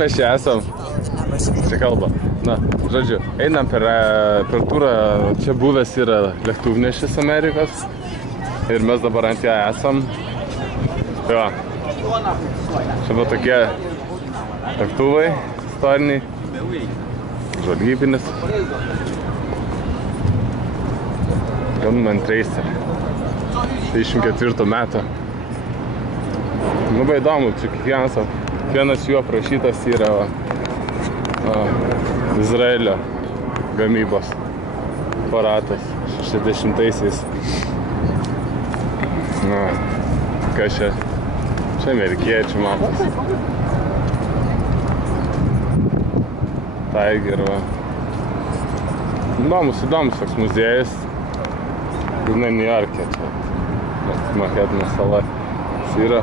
mes čia esam? Čia kalba. Na, žodžiu, einam per turą, čia buvęs yra lėktuvnešis Amerikos ir mes dabar ant ją esam. Tai va, čia buvo tokie lėktuvai istoriniai, žvalgybinis. Gunman Tracer, 24 metų. Labai įdomu, čia kiekvienas jų aprašytas yra Izraelio gamybos aparatas 60-aisiais. Na, kas čia? Čia amerikiečių matas. Tiger, va. Įdomus toks muziejus. Grynai Niujorke čia. Manhatano sala. Yra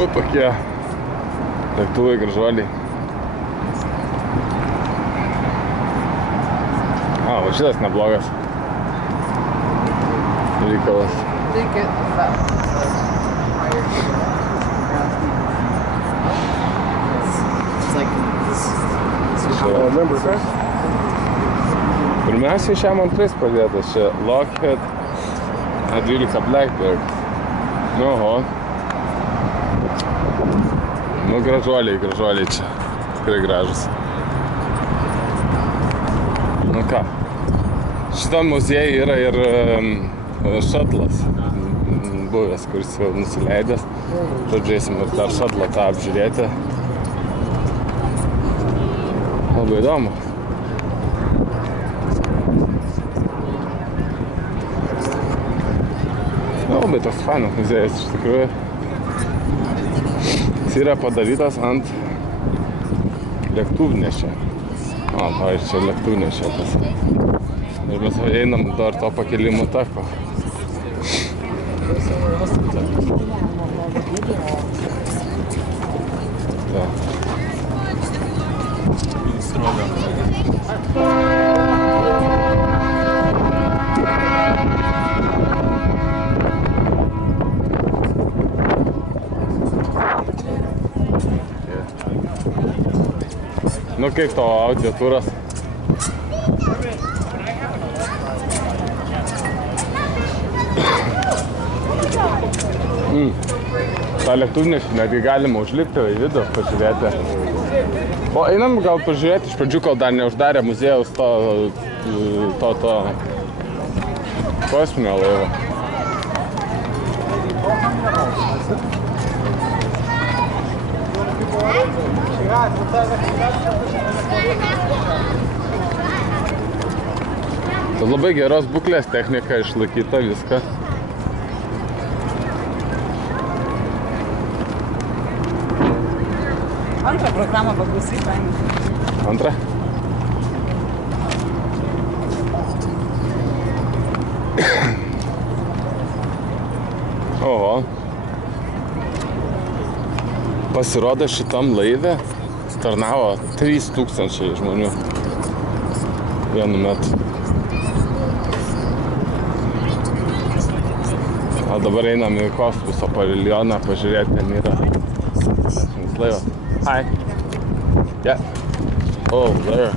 tokie lėktuvai gražuoliai. Va šitas neblogas reikalas. Pirmiausiai šiam antrais pradėtas čia Lockheed A12 Blackbird. Nu, oho. Nu, gražuoliai čia. Tikrai gražus. Nu ką. Šitam muziejui yra ir šatlas buvęs, kuris jau nusileidęs. Žodžiu, eisim ir dar šatlą tą apžiūrėti. Labai įdomu. Labai toks fainas muziejus iš tikrųjų. Jis yra padarytas ant lėktuvnešio. Pavyzdžiui, čia lėktuvnešio tas. Ir mes einam dar to pakelimo tako. Nu kaip tavo audio turas? tą lėktuvnešį netgi galima užlipti į vidų, pažiūrėti. O einam gal pažiūrėti iš pradžių, kol dar neuždarė muziejaus to kosminio laivo. Tai labai geros būklės technika, išlaikyta viską. Antrą programą paklausyti, paėmė. Antrą? Oho. Pasirodo, šitam laive tarnavo 3000 žmonių vienu metu. O dabar einam į kosmoso paviljoną pažiūrėti, ten yra laivas. Hi. Yeah. Oh, there.